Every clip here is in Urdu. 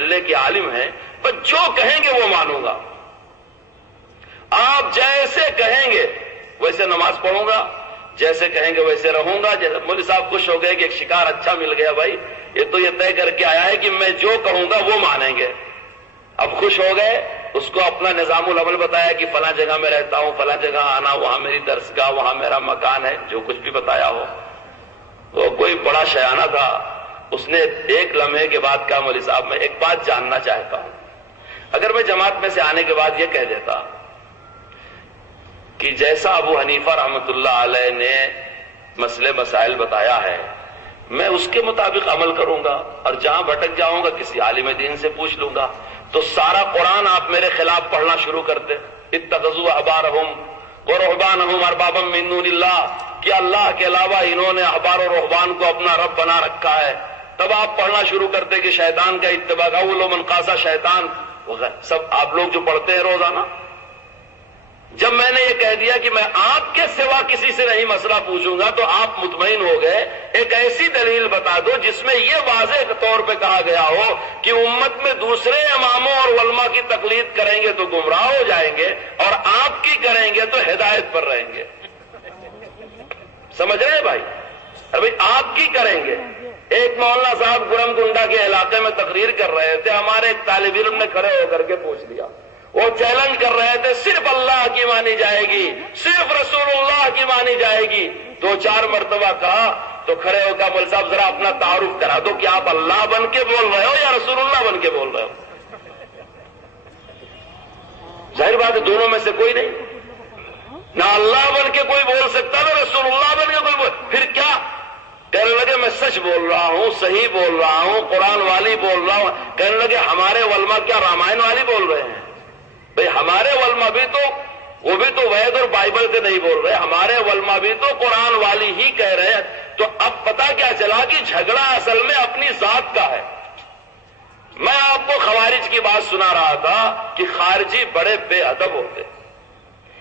اللہ کے عالم ہیں، پر جو کہیں گے وہ مانوں گا، آپ جیسے کہیں گے ویسے نماز پڑھوں گا، جیسے کہیں گے ویسے رہوں گا۔ جیسے مولوی صاحب خوش ہو گئے کہ ایک شکار اچھا مل گیا، بھائی یہ تو یہ طے کر کے آیا ہے کہ میں جو کہوں گا وہ مانیں گے۔ اب خوش ہو گئے، اس کو اپنا نظام العمل بتایا کہ فلاں جگہ میں رہتا ہوں، فلاں جگہ آنا، وہاں میری درسگاہ، وہاں میرا مکان ہے، جو کچھ بھی بتایا ہو۔ وہ کوئی بڑا شیانہ تھا، اس نے ایک لمحے کے بعد کہا مولوی صاحب میں ایک بات جاننا چاہتا ہوں، اگر میں جماعت میں سے آنے کے بعد یہ کہہ دیتا کہ جیسا ابو حنیفہ رحمۃ اللہ علیہ نے مسئلے مسائل بتایا ہے میں اس کے مطابق عمل کروں گا، اور جہاں بھٹک جاؤں گا کسی عالم دین سے پوچھ لوں گا، تو سارا قرآن آپ میرے خلاف پڑھنا شروع کرتے، اتخذوا احبارہم ورہبانہم اربابا من دون اللہ، کہ اللہ کے علاوہ انہوں نے احبار و رہبان کو اپنا رب بنا رکھا ہے، تب آپ پڑھنا شروع کرتے کہ شیطان کا اتباع، اول من قاسا شیطان وغیرہ، سب آپ لوگ جو پڑھتے ہیں روزانہ۔ جب میں نے یہ کہہ دیا کہ میں آپ کے سوا کسی سے نہیں مسئلہ پوچھوں گا تو آپ مطمئن ہو گئے، ایک ایسی دلیل بتا دو جس میں یہ واضح طور پہ کہا گیا ہو کہ امت میں دوسرے اماموں اور علماء کی تقلید کریں گے تو گمراہ ہو جائیں گے، اور آپ کی کریں گے تو ہدایت پر رہیں گے۔ سمجھ رہے ہیں بھائی؟ ابھی آپ کی کریں گے۔ ایک مولانا صاحب گرم گنڈا کے علاقے میں تقریر کر رہے تھے، ہمارے ایک طالب علم نے کھڑے ہو کر کے پوچھ لیا، وہ چیلنج کر رہے تھے صرف اللہ کی مانی جائے گی، صرف رسول اللہ کی مانی جائے گی، 2-4 مرتبہ کہا تو کھڑے ہو کر مول صاحب ذرا اپنا تعارف کرا دو کہ آپ اللہ بن کے بول رہے ہو یا رسول اللہ بن کے بول رہے ہو۔ ظاہر بات ہے دونوں میں سے کوئی نہیں، نہ اللہ بن کے کوئی بول سکتا نہ رسول اللہ بن کے کوئی بول، پھر کیا کہنے لگے میں سچ بول رہا ہوں، صحیح بول رہا ہوں، قرآن والی بول رہا ہوں۔ کہنے لگے ہمارے علماء کیا رامائن والی بول رہے ہیں؟ بھئی ہمارے علماء بھی تو وہ بھی تو وید اور بائبل سے نہیں بول رہے، ہمارے علماء بھی تو قرآن والی ہی کہہ رہے ہیں۔ تو اب پتہ کیا چلا کہ جھگڑا اصل میں اپنی ذات کا ہے۔ میں آپ کو خوارج کی بات سنا رہا تھا کہ خارجی بڑے بے ادب ہوتے،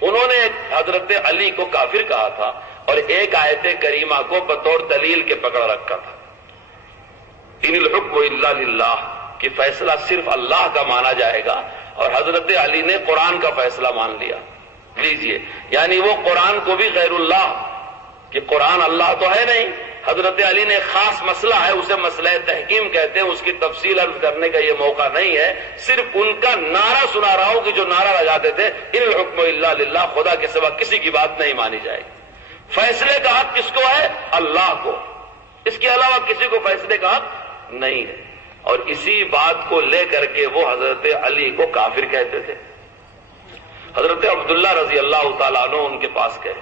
انہوں نے حضرت علی کو کافر کہا تھا اور ایک آیت کریمہ کو بطور دلیل کے پکڑ رکھا تھا، ان الحکم الا للہ، کہ فیصلہ صرف اللہ کا مانا جائے گا، اور حضرت علی نے قرآن کا فیصلہ مان لیا۔ لیجئے، یعنی وہ قرآن کو بھی غیر اللہ، کہ قرآن اللہ تو ہے نہیں، حضرت علی نے خاص مسئلہ ہے، اسے مسئلہ تحکیم کہتے ہیں، اس کی تفصیل عرض کرنے کا یہ موقع نہیں ہے، صرف ان کا نعرہ سنا رہا ہوں کہ جو نعرہ لگاتے تھے ان الحکم الا للہ، خدا کے سوا کسی کی بات نہیں مانی جائے گی، فیصلے کا حق کس کو ہے؟ اللہ کو، اس کے علاوہ کسی کو فیصلے کا حق نہیں ہے۔ اور اسی بات کو لے کر کے وہ حضرت علی کو کافر کہتے تھے۔ حضرت عبداللہ رضی اللہ تعالیٰ عنہ ان کے پاس گئے،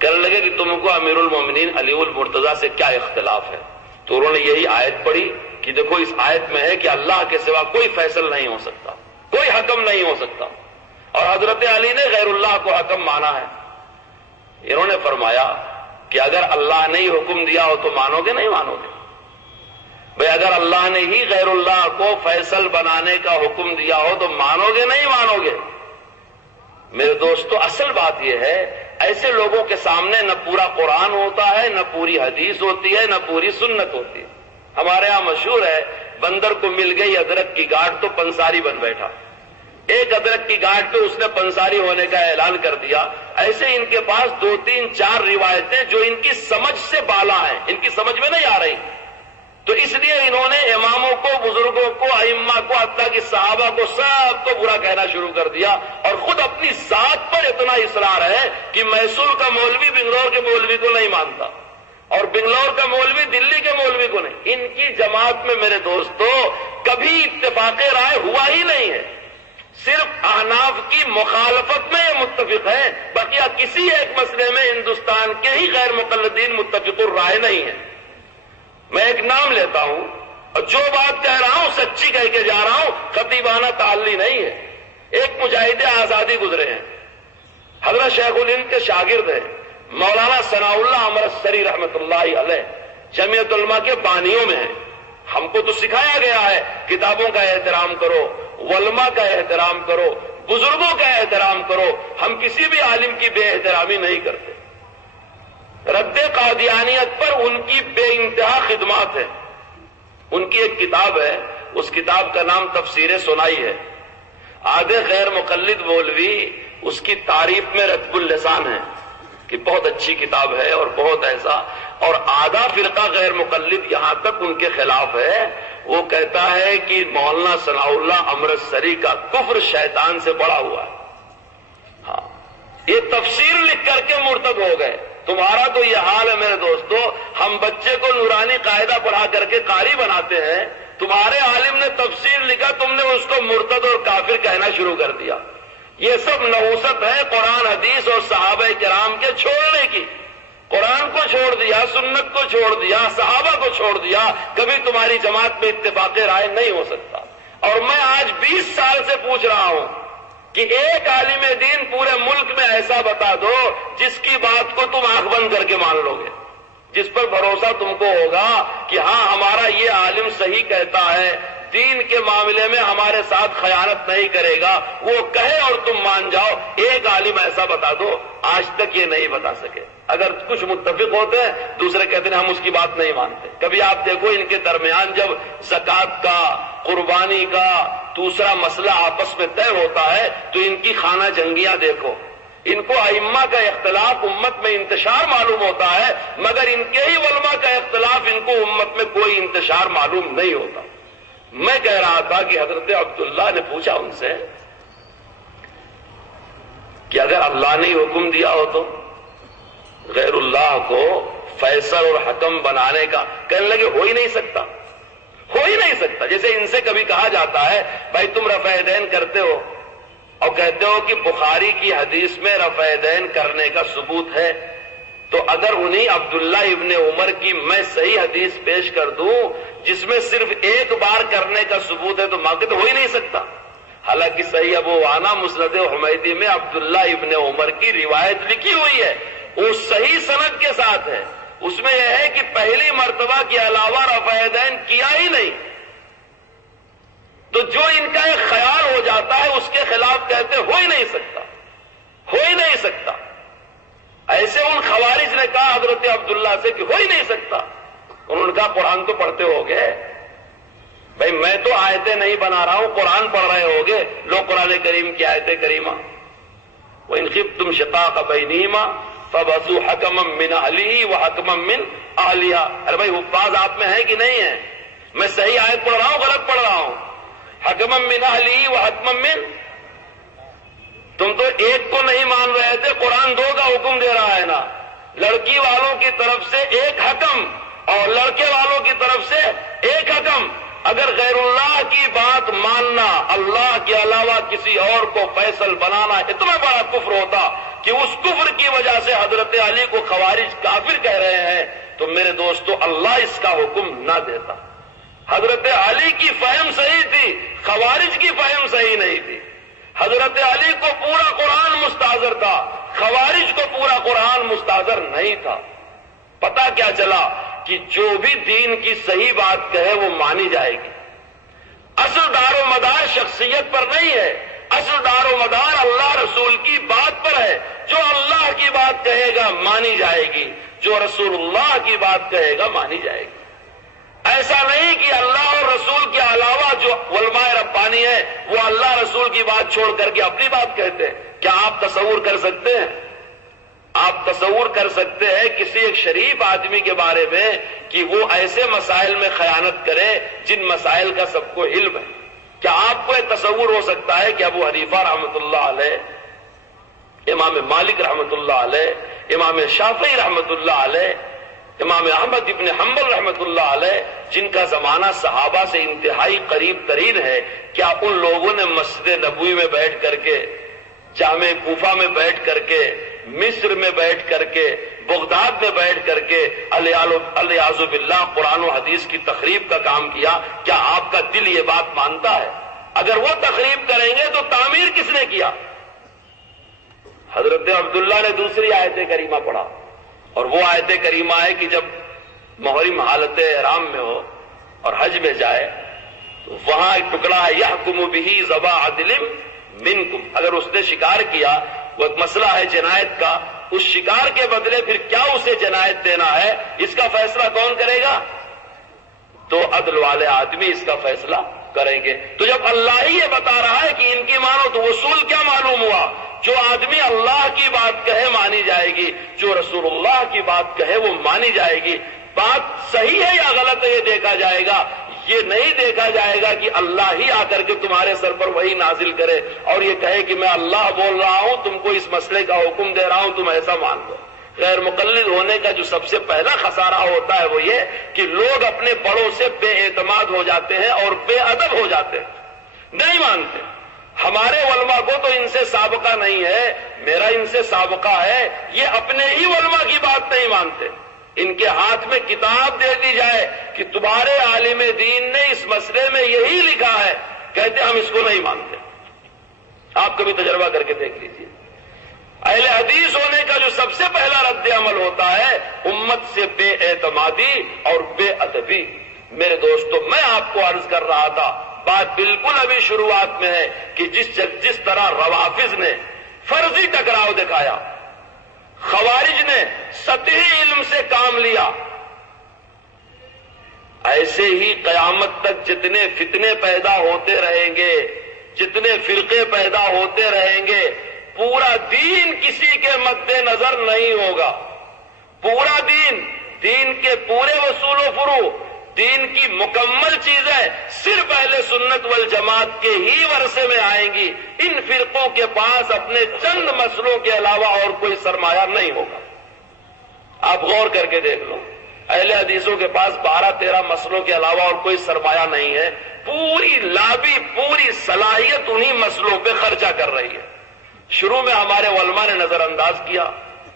کہنے لگے کہ تم کو امیر المومنین علی المرتضیٰ سے کیا اختلاف ہے؟ تو انہوں نے یہی آیت پڑھی کہ دیکھو اس آیت میں ہے کہ اللہ کے سوا کوئی فیصل نہیں ہو سکتا، کوئی حکم نہیں ہو سکتا، اور حضرت علی نے غیر اللہ کو حکم مانا ہے۔ انہوں نے فرمایا کہ اگر اللہ نے ہی حکم دیا ہو تو مانو گے نہیں مانو گے؟ بھئی اگر اللہ نے ہی غیر اللہ کو فیصل بنانے کا حکم دیا ہو تو مانو گے نہیں مانو گے؟ میرے دوستو اصل بات یہ ہے، ایسے لوگوں کے سامنے نہ پورا قرآن ہوتا ہے، نہ پوری حدیث ہوتی ہے، نہ پوری سنت ہوتی ہے۔ ہمارے ہاں مشہور ہے، بندر کو مل گئی ادرک کی گاٹھ تو پنساری بن بیٹھا، ایک ادرک کی گاٹھ پہ اس نے پنساری ہونے کا اعلان کر دیا۔ ایسے ان کے پاس 2-3-4 روایتیں جو ان کی سمجھ سے بالا ہیں، ان کی سمجھ میں نہیں آ رہی، تو اس لیے انہوں نے اماموں کو، بزرگوں کو، ائمہ کو، حتیٰ کہ صحابہ کو، سب کو برا کہنا شروع کر دیا، اور خود اپنی ذات پر اتنا اصرار ہے کہ میسور کا مولوی بنگلور کے مولوی کو نہیں مانتا، اور بنگلور کا مولوی دلی کے مولوی کو نہیں۔ ان کی جماعت میں میرے دوستو کبھی اتفاق رائے ہوا ہی نہیں ہے، صرف احناف کی مخالفت میں یہ متفق ہیں، بقیہ کسی ایک مسئلے میں ہندوستان کے ہی غیر مقلدین متفق الرائے نہیں ہیں۔ میں ایک نام لیتا ہوں اور جو بات کہہ رہا ہوں سچی کہہ کے جا رہا ہوں، خطیبانہ تعلی نہیں ہے۔ ایک مجاہد آزادی گزرے ہیں، حضرت شیخ الہند کے شاگرد ہیں، مولانا ثناء اللہ امرتسری رحمۃ اللہ علیہ، جمعیت علماء کے بانیوں میں ہیں۔ ہم کو تو سکھایا گیا ہے کتابوں کا احترام کرو، علماء کا احترام کرو، بزرگوں کا احترام کرو، ہم کسی بھی عالم کی بے احترامی نہیں کرتے۔ رد قادیانیت پر ان کی بے انتہا خدمات ہیں، ان کی ایک کتاب ہے، اس کتاب کا نام تفسیر سنائی ہے. آدھے غیر مقلد مولوی اس کی تعریف میں رطب اللسان ہے کہ بہت اچھی کتاب ہے اور بہت ایسا، اور آدھا فرقہ غیر مقلد یہاں تک ان کے خلاف ہے. وہ کہتا ہے کہ مولانا ثناء اللہ امرتسری کا کفر شیطان سے بڑا ہوا ہے. ہاں، یہ تفسیر لکھ کر کے مرتد ہو گئے. تمہارا تو یہ حال ہے میرے دوستو، ہم بچے کو نورانی قاعدہ پڑھا کر کے قاری بناتے ہیں، تمہارے عالم نے تفسیر لکھا، تم نے اس کو مرتد اور کافر کہنا شروع کر دیا. یہ سب نحوست ہے قرآن حدیث اور صحابہ کرام کے چھوڑنے کی. قرآن کو چھوڑ دیا، سنت کو چھوڑ دیا، صحابہ کو چھوڑ دیا، کبھی تمہاری جماعت میں اتفاق رائے نہیں ہو سکتا. اور میں آج 20 سال سے پوچھ رہا ہوں کہ ایک عالم دین پورے ملک میں ایسا بتا دو جس کی بات کو تم آنکھ بند کر کے مان لو گے، جس پر بھروسہ تم کو ہوگا کہ ہاں ہمارا یہ عالم صحیح کہتا ہے، دین کے معاملے میں ہمارے ساتھ خیانت نہیں کرے گا، وہ کہے اور تم مان جاؤ. ایک عالم ایسا بتا دو. آج تک یہ نہیں بتا سکے. اگر کچھ متفق ہوتے ہیں، دوسرے کہتے ہیں ہم اس کی بات نہیں مانتے. کبھی آپ دیکھو ان کے درمیان جب زکوٰۃ کا، قربانی کا دوسرا مسئلہ آپس میں طے ہوتا ہے تو ان کی خانہ جنگیاں دیکھو. ان کو ائمہ کا اختلاف امت میں انتشار معلوم ہوتا ہے، مگر ان کے ہی علماء کا اختلاف ان کو امت میں کوئی انتشار معلوم نہیں ہوتا. میں کہہ رہا تھا کہ حضرت عبداللہ نے پوچھا ان سے کہ اگر اللہ نے حکم دیا ہو تو غیر اللہ کو فیصل اور حکم بنانے کا، کہنے لگے ہو ہی نہیں سکتا، ہو ہی نہیں سکتا. جیسے ان سے کبھی کہا جاتا ہے بھائی تم رفع یدین کرتے ہو اور کہتے ہو کہ بخاری کی حدیث میں رفع یدین کرنے کا ثبوت ہے، تو اگر انہیں عبداللہ ابن عمر کی میں صحیح حدیث پیش کر دوں جس میں صرف ایک بار کرنے کا ثبوت ہے تو مانگے تو ہو ہی نہیں سکتا. حالانکہ صحیح ابو وانا مسند حمیدی میں عبداللہ ابن عمر کی روایت لکھی ہوئی ہے، وہ صحیح سند کے ساتھ ہے. اس میں یہ ہے کہ پہلی مرتبہ کے علاوہ رفع یدین کیا ہی نہیں. تو جو ان کا ایک خیال ہو جاتا ہے اس کے خلاف کہتے ہو ہی نہیں سکتا، ہو ہی نہیں سکتا. ایسے ان خوارج نے کہا حضرت عبداللہ سے کہ ہو ہی نہیں سکتا. انہوں نے کہا قرآن تو پڑھتے ہوگے. بھائی میں تو آیتیں نہیں بنا رہا ہوں، قرآن پڑھ رہے ہوگے. لو قرآن کریم کی آیت کریمہ، وَإِنْ خِفْتُمْ شِقَاقَ بَيْنِهِمَا فَبَعْثُوا حَكَمًا مِّنْ أَهْلِهِ وَحَكَمًا مِّنْ أَهْلِهَا. ارے بھائی حفاظ آپ میں ہے کہ نہیں ہے؟ میں صحیح آیت پڑھ رہا ہوں غلط پڑھ رہا ہوں؟ حَكَمًا مِّنْ أَهْلِهِ وَحَكَمًا مِّنْ، تم تو ایک کو نہیں مان رہے تھے، قرآن دو کا حکم دے رہا ہے نا. لڑکی والوں کی طرف سے ایک حکم اور لڑکے والوں کی طرف سے ایک حکم. اگر غیر اللہ کی بات ماننا، اللہ کے علاوہ کسی اور کو فیصل بنانا اتنا بڑا کفر ہوتا کہ اس کفر کی وجہ سے حضرت علی کو خوارج کافر کہہ رہے ہیں، تو میرے دوستو اللہ اس کا حکم نہ دیتا. حضرت علی کی فہم صحیح تھی، خوارج کی فہم صحیح نہیں تھی. حضرت علی کو پورا قرآن مستحضر تھا، خوارج کو پورا قرآن مستحضر نہیں تھا. پتہ کیا چلا کہ جو بھی دین کی صحیح بات کہے وہ مانی جائے گی. اصل دار و مدار شخصیت پر نہیں ہے، اصل دار و مدار اللہ رسول کی بات پر ہے. جو اللہ کی بات کہے گا مانی جائے گی، جو رسول اللہ کی بات کہے گا مانی جائے گی. ایسا نہیں کہ اللہ اور رسول کے علاوہ جو علماء ربانی ہے وہ اللہ رسول کی بات چھوڑ کر کے اپنی بات کہتے ہیں. کیا آپ تصور کر سکتے ہیں؟ آپ تصور کر سکتے ہیں کسی ایک شریف آدمی کے بارے میں کہ وہ ایسے مسائل میں خیانت کرے جن مسائل کا سب کو علم ہے؟ کیا آپ کو ایک تصور ہو سکتا ہے کہ ابو حنیفہ رحمۃ اللہ علیہ، امام مالک رحمۃ اللہ علیہ، امام شافعی رحمۃ اللہ علیہ، امام احمد ابن حنبل رحمۃ اللہ علیہ، جن کا زمانہ صحابہ سے انتہائی قریب ترین ہے، کیا ان لوگوں نے مسجد نبوی میں بیٹھ کر کے، جامع کوفہ میں بیٹھ کر کے، مصر میں بیٹھ کر کے، بغداد میں بیٹھ کر کے الیاذ باللہ قرآن و حدیث کی تخریب کا کام کیا؟ کیا آپ کا دل یہ بات مانتا ہے؟ اگر وہ تخریب کریں گے تو تعمیر کس نے کیا؟ حضرت عبداللہ نے دوسری آیت کریمہ پڑھا، اور وہ آیت کریمہ ہے کہ جب محرم حالت احرام میں ہو اور حج میں جائے تو وہاں ایک ٹکڑا ہے یحکم بہ ذوی عدل منکم. اگر اس نے شکار کیا، وہ ایک مسئلہ ہے جنایت کا، اس شکار کے بدلے پھر کیا اسے جنایت دینا ہے، اس کا فیصلہ کون کرے گا؟ تو عدل والے آدمی اس کا فیصلہ کریں گے۔ تو جب اللہ ہی یہ بتا رہا ہے کہ ان کی مانو، تو اصول کیا معلوم ہوا؟ جو آدمی اللہ کی بات کہے مانی جائے گی، جو رسول اللہ کی بات کہے وہ مانی جائے گی۔ بات صحیح ہے یا غلط ہے یہ دیکھا جائے گا، یہ نہیں دیکھا جائے گا کہ اللہ ہی آ کر کے تمہارے سر پر وہی نازل کرے اور یہ کہے کہ میں اللہ بول رہا ہوں، تم کو اس مسئلے کا حکم دے رہا ہوں، تم ایسا مان لو۔ غیر مقلد ہونے کا جو سب سے پہلا خسارہ ہوتا ہے وہ یہ کہ لوگ اپنے بڑوں سے بے اعتماد ہو جاتے ہیں اور بے ادب ہو جاتے ہیں، نہیں مانتے۔ ہمارے علماء کو تو ان سے سابقہ نہیں ہے، میرا ان سے سابقہ ہے، یہ اپنے ہی علماء کی بات نہیں مانتے۔ ان کے ہاتھ میں کتاب دے دی جائے کہ تمہارے عالم دین نے اس مسئلے میں یہی لکھا ہے، کہتے ہم اس کو نہیں مانتے۔ آپ کبھی تجربہ کر کے دیکھ لیجیے۔ اہل حدیث ہونے کا جو سب سے پہلا رد عمل ہوتا ہے امت سے بے اعتمادی اور بے ادبی۔ میرے دوستو، میں آپ کو عرض کر رہا تھا، بات بالکل ابھی شروعات میں ہے کہ جس طرح روافض نے فرضی ٹکراؤ دکھایا، خوارج نے سطحی علم سے کام لیا، ایسے ہی قیامت تک جتنے فتنے پیدا ہوتے رہیں گے، جتنے فرقے پیدا ہوتے رہیں گے، پورا دین کسی کے مد نظر نہیں ہوگا۔ پورا دین کے پورے اصول و فروع، دین کی مکمل چیزیں صرف اہل سنت والجماعت کے ہی ورثے میں آئیں گی۔ ان فرقوں کے پاس اپنے چند مسئلوں کے علاوہ اور کوئی سرمایہ نہیں ہوگا۔ آپ غور کر کے دیکھ لو، اہل حدیثوں کے پاس 12-13 مسئلوں کے علاوہ اور کوئی سرمایہ نہیں ہے، پوری لابی، پوری صلاحیت انہی مسئلوں پہ خرچہ کر رہی ہے۔ شروع میں ہمارے علماء نے نظر انداز کیا،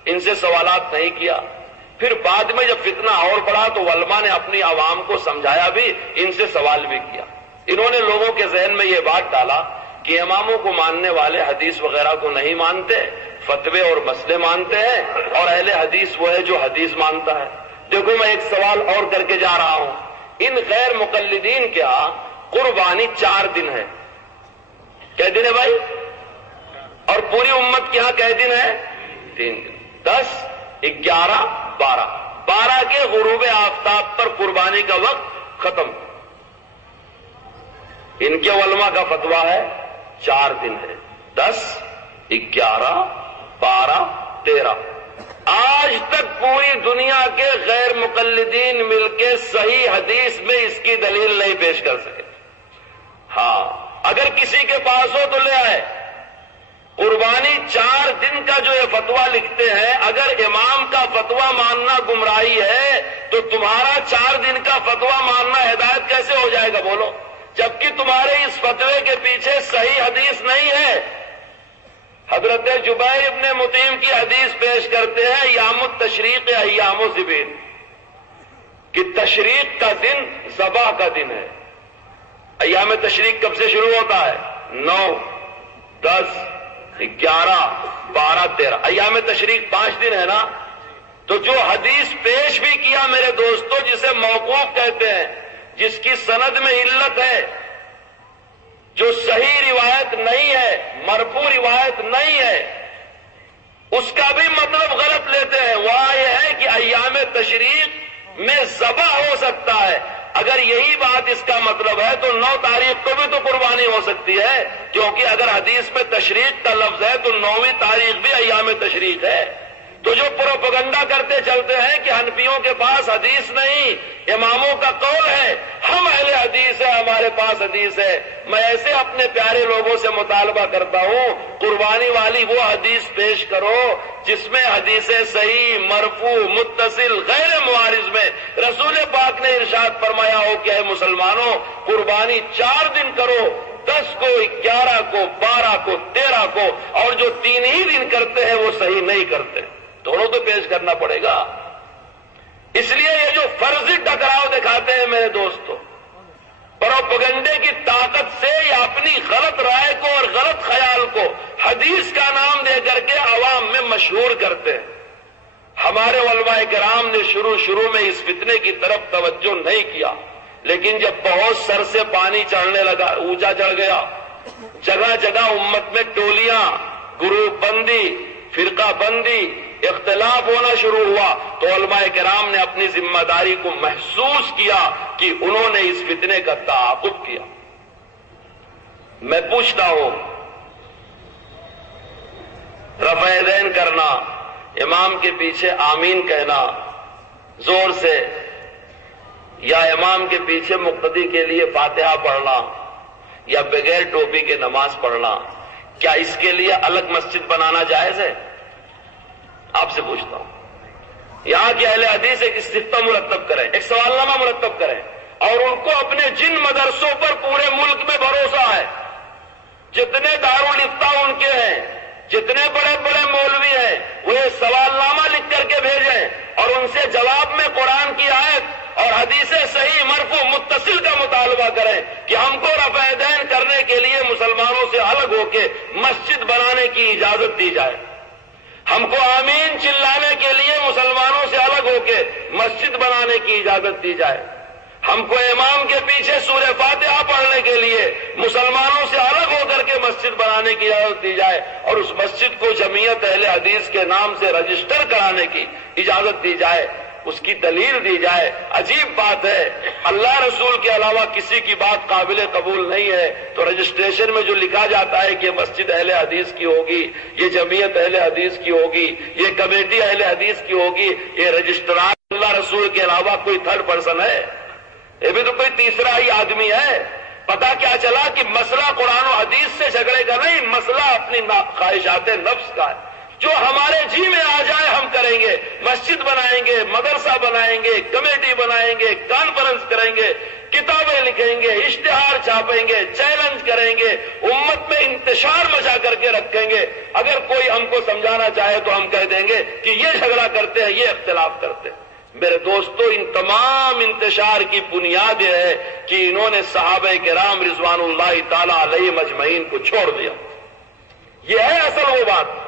ان سے سوالات نہیں کیا، پھر بعد میں جب فتنہ اور بڑھا تو علماء نے اپنی عوام کو سمجھایا بھی، ان سے سوال بھی کیا۔ انہوں نے لوگوں کے ذہن میں یہ بات ڈالا کہ اماموں کو ماننے والے حدیث وغیرہ کو نہیں مانتے، فتوے اور مسئلے مانتے ہیں، اور اہل حدیث وہ ہے جو حدیث مانتا ہے۔ دیکھو، میں ایک سوال اور کر کے جا رہا ہوں، ان غیر مقلدین کے ہاں قربانی 4 دن ہے، کئے دن ہے بھائی؟ اور پوری امت کے ہاں کئے دن ہے؟ 3 دن، 10، 11، 12۔ 12 کے غروب آفتاب پر قربانی کا وقت ختم۔ ان کے علماء کا فتویٰ ہے 4 دن ہے، 10، 11، 12، 13۔ آج تک پوری دنیا کے غیر مقلدین مل کے صحیح حدیث میں اس کی دلیل نہیں پیش کر سکے۔ ہاں، اگر کسی کے پاس ہو تو لے آئے۔ قربانی 4 دن کا جو یہ فتویٰ لکھتے ہیں، اگر امام کا فتویٰ ماننا گمراہی ہے تو تمہارا 4 دن کا فتویٰ ماننا ہدایت کیسے ہو جائے گا؟ بولو، جبکہ تمہارے اس فتوے کے پیچھے صحیح حدیث نہیں ہے۔ حضرت جبیر ابن مطعم کی حدیث پیش کرتے ہیں، ایام التشریق ایام الذبح، کہ تشریق کا دن ذبح کا دن ہے۔ ایام تشریق کب سے شروع ہوتا ہے؟ 9، 10، 11، 12، 13۔ ایام تشریق 5 دن ہے نا؟ تو جو حدیث پیش بھی کیا میرے دوستو، جسے موقوف کہتے ہیں، جس کی سند میں علت ہے، جو صحیح روایت نہیں ہے، مرفوع روایت نہیں ہے، اس کا بھی مطلب غلط لیتے ہیں۔ وہاں یہ ہے کہ ایام تشریق میں ذبح ہو سکتا ہے۔ اگر یہی بات اس کا مطلب ہے تو 9 تاریخ کو بھی تو قربانی ہو سکتی ہے، کیونکہ اگر حدیث میں تشریق کا لفظ ہے تو 9ویں تاریخ بھی ایام تشریق ہے۔ تو جو پروپیگنڈا کرتے چلتے ہیں کہ حنفیوں کے پاس حدیث نہیں، اماموں کا قول ہے، ہم اہل حدیث ہیں، ہمارے پاس حدیث ہے، میں ایسے اپنے پیارے لوگوں سے مطالبہ کرتا ہوں، قربانی والی وہ حدیث پیش کرو جس میں حدیث صحیح، مرفوع، متصل، غیر معارض میں رسول پاک نے ارشاد فرمایا ہو کہ اے مسلمانوں، قربانی 4 دن کرو، 10 کو، 11 کو، 12 کو، 13 کو، اور جو 3 ہی دن کرتے ہیں وہ صحیح نہیں کرتے۔ دونوں تو پیش کرنا پڑے گا۔ اس لیے یہ جو فرضی ٹکراؤ دکھاتے ہیں میرے دوستو، پروپیگنڈے کی طاقت سے یا اپنی غلط رائے کو اور غلط خیال کو حدیث کا نام دے کر کے عوام میں مشہور کرتے ہیں۔ ہمارے علماء کرام نے شروع میں اس فتنے کی طرف توجہ نہیں کیا، لیکن جب بہت سر سے پانی چڑھنے لگا، اونچا چڑھ گیا، جگہ جگہ امت میں ٹولیاں، گروپ بندی، فرقہ بندی، اختلاف ہونا شروع ہوا تو علماء کرام نے اپنی ذمہ داری کو محسوس کیا کہ انہوں نے اس فتنے کا تعاقب کیا۔ میں پوچھتا ہوں، رفع یدین کرنا، امام کے پیچھے آمین کہنا زور سے، یا امام کے پیچھے مقتدی کے لیے فاتحہ پڑھنا، یا بغیر ٹوپی کے نماز پڑھنا، کیا اس کے لیے الگ مسجد بنانا جائز ہے؟ آپ سے پوچھتا ہوں۔ یہاں کے اہل حدیث ایک استفتاء مرتب کریں، ایک سوال نامہ مرتب کریں، اور ان کو اپنے جن مدرسوں پر پورے ملک میں بھروسہ ہے، جتنے دارالافتاء ان کے ہیں، جتنے بڑے بڑے مولوی ہیں، وہ یہ سوال نامہ لکھ کر کے بھیجیں اور ان سے جواب میں قرآن کی آیت اور حدیث صحیح مرفوع متصل کا مطالبہ کریں کہ ہم کو رفع یدین کرنے کے لیے مسلمانوں سے الگ ہو کے مسجد بنانے کی اجازت دی جائے، ہم کو آمین چلانے کے لیے مسلمانوں سے الگ ہو کے مسجد بنانے کی اجازت دی جائے، ہم کو امام کے پیچھے سورہ فاتحہ پڑھنے کے لیے مسلمانوں سے الگ ہو کر کے مسجد بنانے کی اجازت دی جائے، اور اس مسجد کو جمعیت اہل حدیث کے نام سے رجسٹر کرانے کی اجازت دی جائے، اس کی دلیل دی جائے۔ عجیب بات ہے، اللہ رسول کے علاوہ کسی کی بات قابل قبول نہیں ہے، تو رجسٹریشن میں جو لکھا جاتا ہے کہ یہ مسجد اہل حدیث کی ہوگی، یہ جمعیت اہل حدیث کی ہوگی، یہ کمیٹی اہل حدیث کی ہوگی، یہ رجسٹرار اللہ رسول کے علاوہ کوئی تھرڈ پرسن ہے؟ یہ بھی تو کوئی تیسرا ہی آدمی ہے۔ پتا کیا چلا کہ مسئلہ قرآن و حدیث سے جھگڑے کا نہیں، مسئلہ اپنی خواہشات نفس کا ہے۔ جو ہمارے جی میں آ جائے ہم کریں گے، مسجد بنائیں گے، مدرسہ بنائیں گے، کمیٹی بنائیں گے، کانفرنس کریں گے، کتابیں لکھیں گے، اشتہار چھاپیں گے، چیلنج کریں گے، امت میں انتشار مچا کر کے رکھیں گے۔ اگر کوئی ہم کو سمجھانا چاہے تو ہم کہہ دیں گے کہ یہ جھگڑا کرتے ہیں، یہ اختلاف کرتے ہیں۔ میرے دوستو، ان تمام انتشار کی بنیاد یہ ہے کہ انہوں نے صحابہ کرام رضوان اللہ تعالی علیہم اجمعین کو چھوڑ دیا۔ یہ ہے اصل وہ بات۔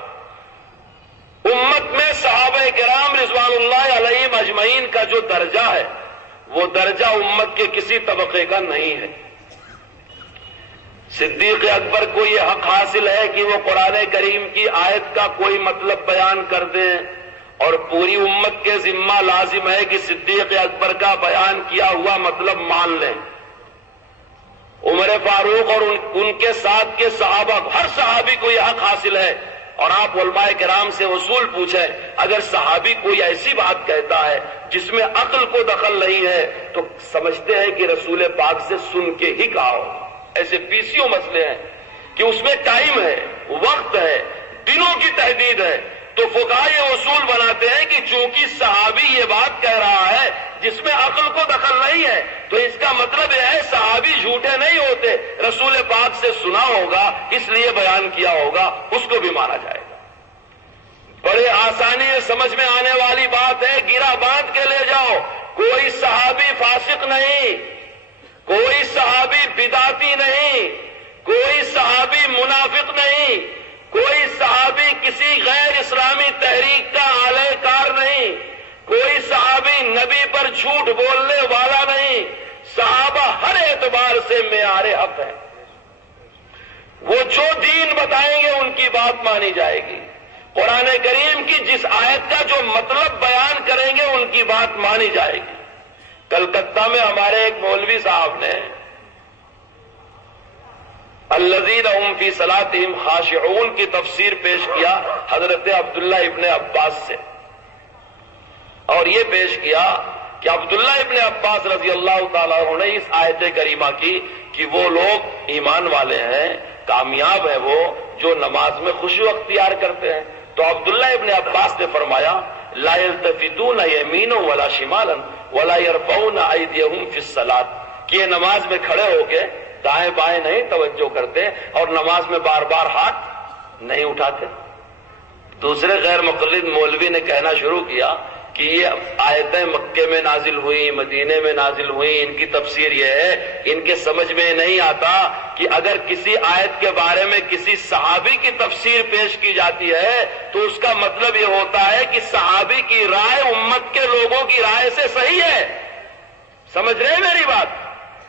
امت میں صحابہ کرام رضوان اللہ علیہم اجمعین کا جو درجہ ہے، وہ درجہ امت کے کسی طبقے کا نہیں ہے۔ صدیق اکبر کو یہ حق حاصل ہے کہ وہ قرآن کریم کی آیت کا کوئی مطلب بیان کر دیں، اور پوری امت کے ذمہ لازم ہے کہ صدیق اکبر کا بیان کیا ہوا مطلب مان لیں۔ عمر فاروق اور ان کے ساتھ کے صحابہ، ہر صحابی کو یہ حق حاصل ہے۔ اور آپ علماء کرام سے اصول پوچھیں، اگر صحابی کوئی ایسی بات کہتا ہے جس میں عقل کو دخل نہیں ہے تو سمجھتے ہیں کہ رسول پاک سے سن کے ہی کہا ہو۔ ایسے بیسیوں مسئلے ہیں کہ اس میں ٹائم ہے، وقت ہے، دنوں کی تحدید ہے، تو فقہا یہ اصول بناتے ہیں کہ چونکہ صحابی یہ بات کہہ رہا ہے جس میں عقل کو دخل نہیں ہے، تو اس کا مطلب یہ ہے صحابی جھوٹے نہیں ہوتے، رسول پاک سے سنا ہوگا اس لیے بیان کیا ہوگا، اس کو بھی مانا جائے گا۔ بڑے آسانی سے سمجھ میں آنے والی بات ہے، گرا باندھ کے لے جاؤ۔ کوئی صحابی فاسق نہیں، کوئی صحابی بدعتی نہیں، کوئی صحابی منافق نہیں، کوئی صحابی کسی غیر اسلامی تحریک کا اعلی کار نہیں، کوئی صحابی نبی پر جھوٹ بولنے والا نہیں۔ صحابہ ہر اعتبار سے معیار حق ہے، وہ جو دین بتائیں گے ان کی بات مانی جائے گی، قرآن کریم کی جس آیت کا جو مطلب بیان کریں گے ان کی بات مانی جائے گی۔ کلکتہ میں ہمارے ایک مولوی صاحب نے الذین هم فی صلاتہم خاشعون کی تفسیر پیش کیا حضرت عبداللہ ابن عباس سے، اور یہ پیش کیا کہ عبداللہ ابن عباس رضی اللہ تعالیٰ عنہ نے اس آیت کریمہ کی کہ وہ لوگ ایمان والے ہیں، کامیاب ہیں وہ جو نماز میں خشوع اختیار کرتے ہیں۔ تو عبداللہ ابن عباس نے فرمایا لا یلتفتون یمینا ولا شمالا ولا یرفعون ایدیہم فی الصلاۃ، کہ یہ نماز میں کھڑے ہو کے دائیں بائیں نہیں توجہ کرتے اور نماز میں بار بار ہاتھ نہیں اٹھاتے۔ دوسرے غیر مقلد مولوی نے کہنا شروع کیا کہ یہ آیتیں مکے میں نازل ہوئی، مدینے میں نازل ہوئی، ان کی تفسیر یہ ہے، ان کے سمجھ میں نہیں آتا کہ اگر کسی آیت کے بارے میں کسی صحابی کی تفسیر پیش کی جاتی ہے تو اس کا مطلب یہ ہوتا ہے کہ صحابی کی رائے امت کے لوگوں کی رائے سے صحیح ہے۔ سمجھ رہے ہیں میری بات؟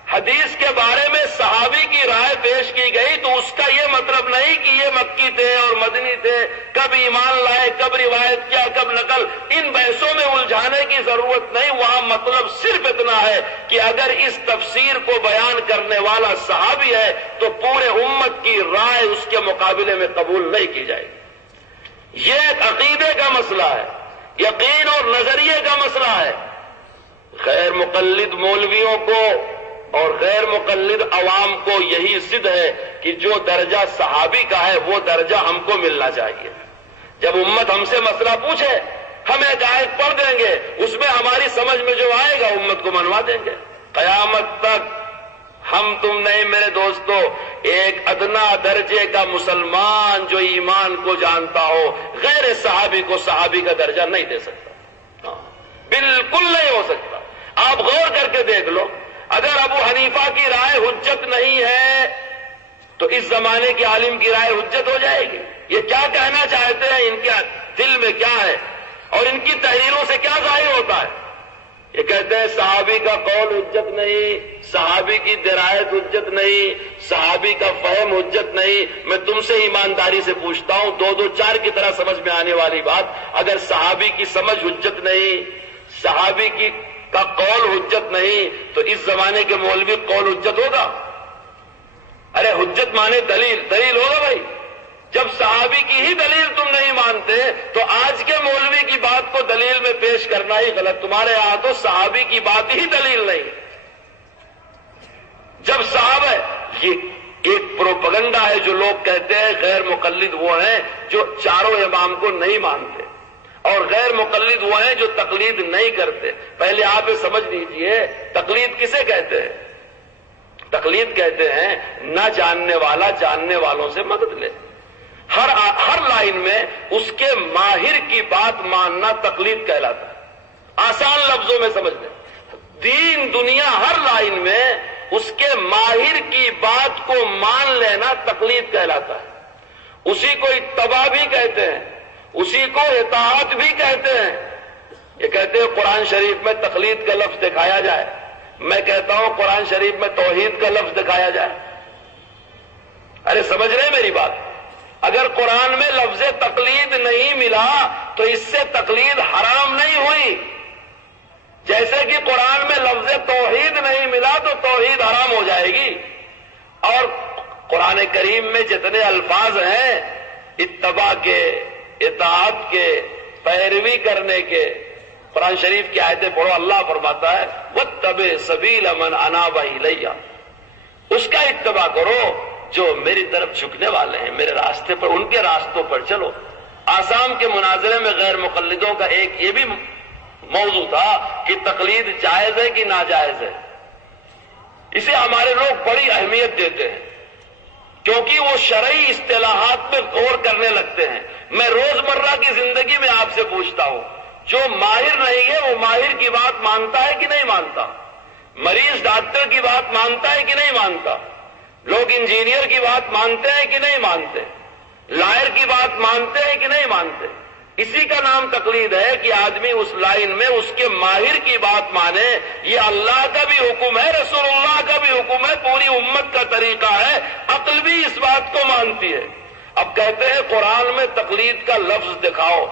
حدیث کے بارے میں صحابی کی رائے پیش کی گئی تو اس کا یہ مطلب نہیں کہ یہ مکی تھے اور مدنی تھے، کب ایمان لائے، کب روایت کیا، کب نقل، ان بحثوں میں الجھانے کی ضرورت نہیں. وہاں مطلب صرف اتنا ہے کہ اگر اس تفسیر کو بیان کرنے والا صحابی ہے تو پورے امت کی رائے اس کے مقابلے میں قبول نہیں کی جائے گی. یہ ایک عقیدے کا مسئلہ ہے، یقین اور نظریے کا مسئلہ ہے. غیر مقلد مولویوں کو اور غیر مقلد عوام کو یہی ضد ہے کہ جو درجہ صحابی کا ہے وہ درجہ ہم کو ملنا چاہیے. جب امت ہم سے مسئلہ پوچھے ہم ایک آیت پڑھ دیں گے، اس میں ہماری سمجھ میں جو آئے گا امت کو منوا دیں گے. قیامت تک ہم تم نہیں میرے دوستو، ایک ادنا درجے کا مسلمان جو ایمان کو جانتا ہو غیر صحابی کو صحابی کا درجہ نہیں دے سکتا. بالکل نہیں ہو سکتا. آپ غور کر کے دیکھ لو، اگر ابو حنیفہ کی رائے حجت نہیں ہے تو اس زمانے کے عالم کی رائے حجت ہو جائے گی. یہ کیا کہنا چاہتے ہیں، ان کے دل میں کیا ہے اور ان کی تحریروں سے کیا ظاہر ہوتا ہے؟ یہ کہتے ہیں صحابی کا قول حجت نہیں، صحابی کی درایت حجت نہیں، صحابی کا فہم حجت نہیں. میں تم سے ایمانداری سے پوچھتا ہوں، 2-2-4 کی طرح سمجھ میں آنے والی بات، اگر صحابی کی سمجھ حجت نہیں، صحابی کی کا قول حجت نہیں تو اس زمانے کے مولوی قول حجت ہوگا؟ ارے حجت مانے دلیل، دلیل ہوگا بھائی. جب صحابی کی ہی دلیل تم نہیں مانتے تو آج کے مولوی کی بات کو دلیل میں پیش کرنا ہی غلط. تمہارے یہاں تو صحابی کی بات ہی دلیل نہیں. جب صحابہ، یہ ایک پروپگنڈا ہے جو لوگ کہتے ہیں غیر مقلد وہ ہیں جو چاروں امام کو نہیں مانتے اور غیر مقلد وہ ہیں جو تقلید نہیں کرتے. پہلے آپ یہ سمجھ لیجئے تقلید کسے کہتے ہیں؟ تقلید کہتے ہیں نہ جاننے والا جاننے والوں سے مدد لے. ہر لائن میں اس کے ماہر کی بات ماننا تقلید کہلاتا ہے. آسان لفظوں میں سمجھ لیں، دین دنیا ہر لائن میں اس کے ماہر کی بات کو مان لینا تقلید کہلاتا ہے. اسی کو اتباع بھی کہتے ہیں، اسی کو اطاعت بھی کہتے ہیں. یہ کہتے ہیں قرآن شریف میں تقلید کا لفظ دکھایا جائے، میں کہتا ہوں قرآن شریف میں توحید کا لفظ دکھایا جائے. ارے سمجھ رہے ہیں میری بات؟ اگر قرآن میں لفظ تقلید نہیں ملا تو اس سے تقلید حرام نہیں ہوئی. جیسے کہ قرآن میں لفظ توحید نہیں ملا تو توحید حرام ہو جائے گی. اور قرآن کریم میں جتنے الفاظ ہیں اتباع کے، اطاعت کے، پیروی کرنے کے، قرآن شریف کی آیتیں پڑھو، اللہ فرماتا ہے وَاتَّبِعْ سَبِيلَ مَنْ أَنَابَ إِلَيَّ، اس کا اتباع کرو جو میری طرف جھکنے والے ہیں، میرے راستے پر، ان کے راستوں پر چلو. آسام کے مناظرے میں غیر مقلدوں کا ایک یہ بھی موضوع تھا کہ تقلید جائز ہے کہ ناجائز ہے. اسے ہمارے لوگ بڑی اہمیت دیتے ہیں کیونکہ وہ شرعی اصطلاحات میں غور کرنے لگتے ہیں. میں روزمرہ کی زندگی میں آپ سے پوچھتا ہوں، جو ماہر نہیں ہے وہ ماہر کی بات مانتا ہے کہ نہیں مانتا؟ مریض ڈاکٹر کی بات مانتا ہے کہ نہیں مانتا؟ لوگ انجینئر کی بات مانتے ہیں کہ نہیں مانتے؟ لائر کی بات مانتے ہیں کہ نہیں مانتے؟ اسی کا نام تقلید ہے کہ آدمی اس لائن میں اس کے ماہر کی بات مانے. یہ اللہ کا بھی حکم ہے، رسول اللہ کا بھی حکم ہے، پوری امت کا طریقہ ہے، عقل بھی اس بات کو مانتی ہے. اب کہتے ہیں قرآن میں تقلید کا لفظ دکھاؤ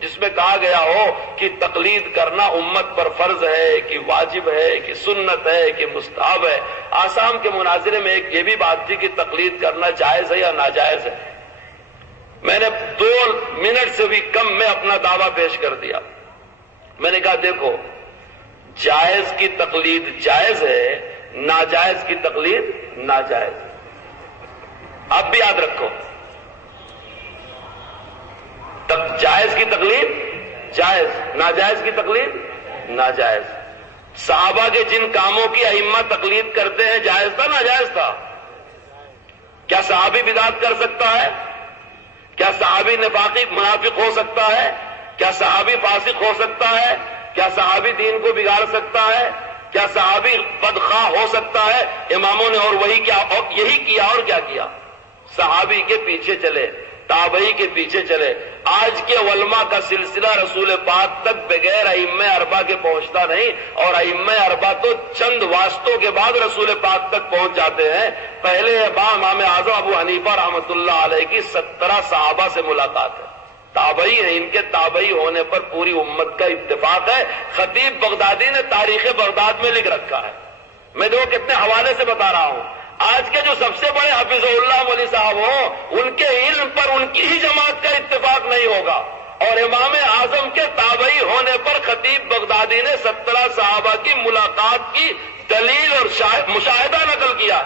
جس میں کہا گیا ہو کہ تقلید کرنا امت پر فرض ہے کہ واجب ہے کہ سنت ہے کہ مستحب ہے. آسام کے مناظرے میں ایک یہ بھی بات تھی کہ تقلید کرنا جائز ہے یا ناجائز ہے. میں نے 2 منٹ سے بھی کم میں اپنا دعویٰ پیش کر دیا. میں نے کہا دیکھو، جائز کی تقلید جائز ہے، ناجائز کی تقلید ناجائز. اب بھی یاد رکھو، جائز کی تقلید جائز، ناجائز کی تقلید ناجائز. صحابہ کے جن کاموں کی ائمہ تقلید کرتے ہیں جائز تھا ناجائز تھا؟ کیا صحابی بدعت کر سکتا ہے؟ کیا صحابی نفاقی منافق ہو سکتا ہے؟ کیا صحابی فاسق ہو سکتا ہے؟ کیا صحابی دین کو بگاڑ سکتا ہے؟ کیا صحابی بدخواہ ہو سکتا ہے؟ اماموں نے اور وہی کیا، اور یہی کیا. اور کیا کیا؟ صحابی کے پیچھے چلے، تابعی کے پیچھے چلے. آج کے علماء کا سلسلہ رسول پاک تک بغیر ائمہ اربعہ کے پہنچتا نہیں، اور ائمہ اربعہ تو چند واسطوں کے بعد رسول پاک تک پہنچ جاتے ہیں. پہلے امام اعظم ابو حنیفہ رحمۃ اللہ علیہ کی 17 صحابہ سے ملاقات ہے. تابعی ہیں، ان کے تابعی ہونے پر پوری امت کا اتفاق ہے۔ خطیب بغدادی نے تاریخ بغداد میں لکھ رکھا ہے، میں دیکھو کتنے حوالے سے بتا رہا ہوں۔ آج کے جو سب سے بڑے حفیظ اللہ مولوی صاحب ہوں، ان کے علم پر ان کی ہی جماعت کا اتفاق نہیں ہوگا، اور امام اعظم کے تابعی ہونے پر خطیب بغدادی نے 17 صحابہ کی ملاقات کی دلیل اور مشاہدہ نقل کیا،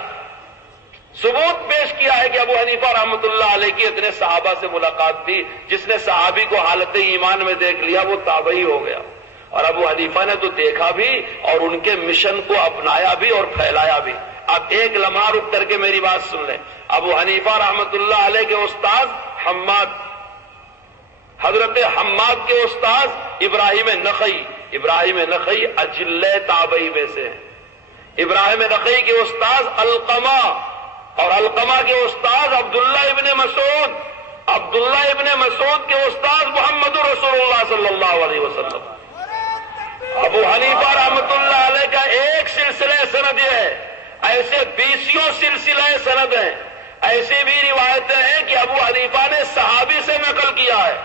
ثبوت پیش کیا ہے کہ ابو حنیفہ رحمۃ اللہ علیہ کی اتنے صحابہ سے ملاقات تھی۔ جس نے صحابی کو حالت ایمان میں دیکھ لیا وہ تابعی ہو گیا، اور ابو حنیفہ نے تو دیکھا بھی اور ان کے مشن کو اپنایا بھی اور پھیلایا بھی۔ اب ایک لمحہ رک کر کے میری بات سن لیں۔ ابو حنیفہ رحمۃ اللہ علیہ کے استاد حماد، حضرت حماد کے استاد ابراہیم نخعی، ابراہیم نخعی اجل تابعی میں سے ہیں۔ ابراہیم نخعی کے استاد علقمہ، اور علقمہ کے استاد عبداللہ ابن مسعود، عبداللہ ابن مسعود کے استاد محمد رسول اللہ صلی اللہ علیہ وسلم۔ ابو حنیفہ رحمۃ اللہ علیہ کا ایک سلسلہ سند یہ ہے، ایسے 20 سلسلہ سند ہیں۔ ایسی بھی روایتیں ہیں کہ ابو حنیفہ نے صحابی سے نقل کیا ہے،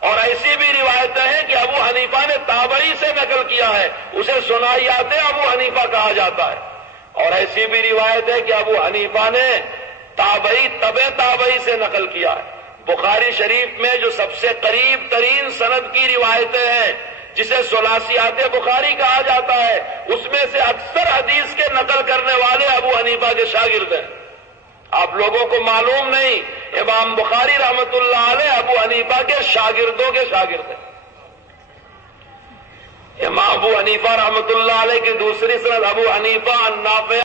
اور ایسی بھی روایتیں ہیں کہ ابو حنیفہ نے تابعی سے نقل کیا ہے، اسے سنائیات ابو حنیفہ کہا جاتا ہے۔ اور ایسی بھی روایت ہے کہ ابو حنیفہ نے تابعی تبع تابعی سے نقل کیا ہے۔ بخاری شریف میں جو سب سے قریب ترین سند کی روایتیں ہیں، جسے ثلاثیات بخاری کہا جاتا ہے، اس میں سے اکثر حدیث کے نقل کرنے والے ابو حنیفہ کے شاگرد ہیں۔ آپ لوگوں کو معلوم نہیں، امام بخاری رحمۃ اللہ علیہ ابو حنیفہ کے شاگردوں کے شاگرد ہیں۔ امام ابو حنیفہ رحمۃ اللہ علیہ کی دوسری سند ابو حنیفہ عن نافع